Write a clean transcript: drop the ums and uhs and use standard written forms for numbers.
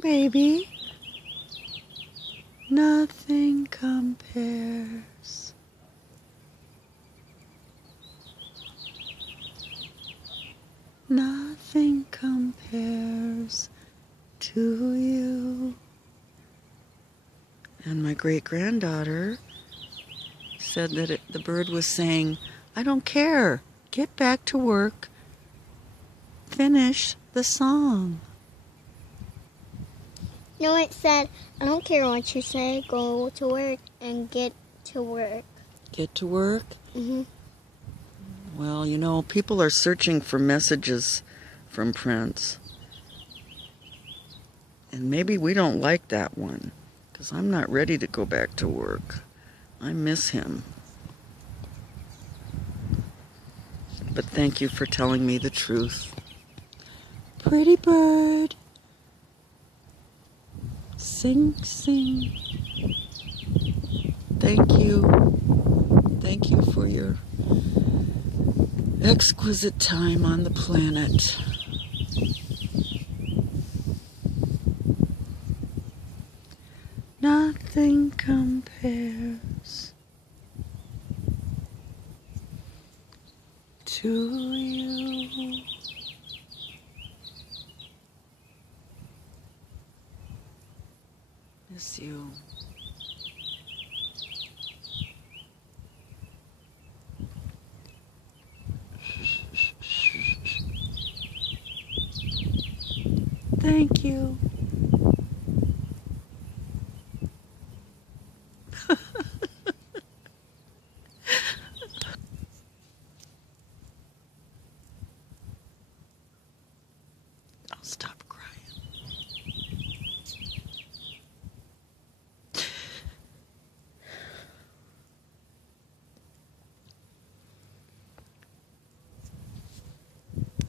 baby. Nothing compares. Nothing compares to you. And my great-granddaughter said that the bird was saying, I don't care. Get back to work. Finish the song. No, it said, I don't care what you say. Go to work and get to work. Get to work? Mm-hmm. Well, you know, people are searching for messages from Prince. And maybe we don't like that one, because I'm not ready to go back to work. I miss him. But thank you for telling me the truth. Pretty bird. Sing, sing. Thank you. Thank you for your exquisite time on the planet. Nothing compares to you. Miss you. Thank you.